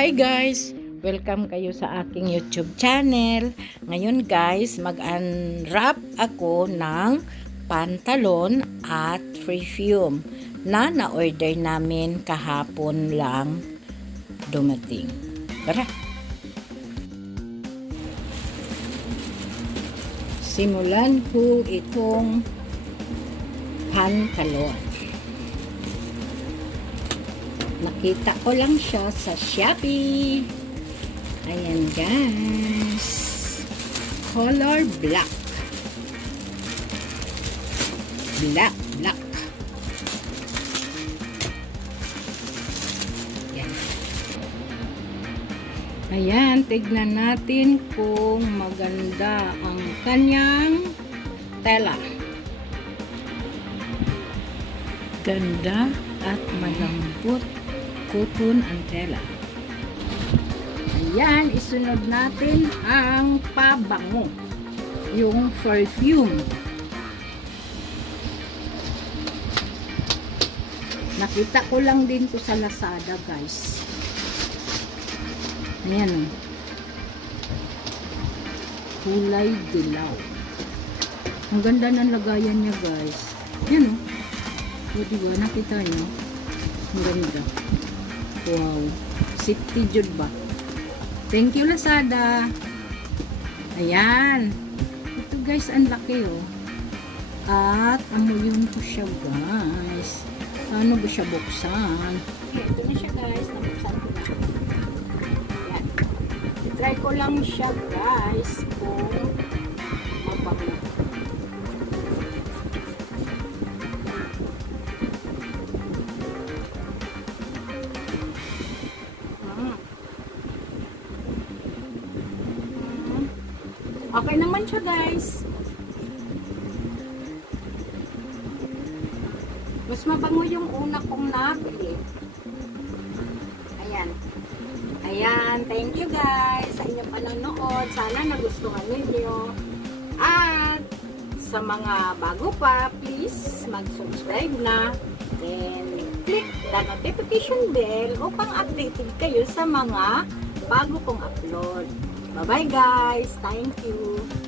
Hi guys! Welcome kayo sa aking YouTube channel. Ngayon guys, mag-unwrap ako ng pantalon at perfume na na-order namin kahapon lang dumating. Tara! Simulan ko itong pantalon. Nakita ko lang siya sa Shopee. Ayan guys. Color black. Black. Ayan. Ayan, tignan natin kung maganda ang kanyang tela. Ganda at malambot. Cotton ang tela. Ayan, isunod natin ang pabango. Yung perfume. Nakita ko lang din to sa Lazada, guys. Ayan o. Kulay dilaw. Ang ganda ng lagayan niya, guys. Ayan o. O, diba? Nakita nyo? Ang ganda. Wow. Safety jud ba? Thank you, Lazada. Ayan. Ito guys, ang laki oh. At amuyon ko siya guys. Paano ba siya buksan? Okay, ito na siya guys. Nabuksan ko na. Ayan. Try ko lang siya guys kung mabango. Okay naman siya guys. Mas mabango yung una kong nabili. Ayan. Ayan. Thank you guys sa inyong panonood. Sana nagustuhan ninyo. At sa mga bago pa, please mag-subscribe na. Then click the notification bell upang updated kayo sa mga bago kong upload. Bye-bye guys. Thank you.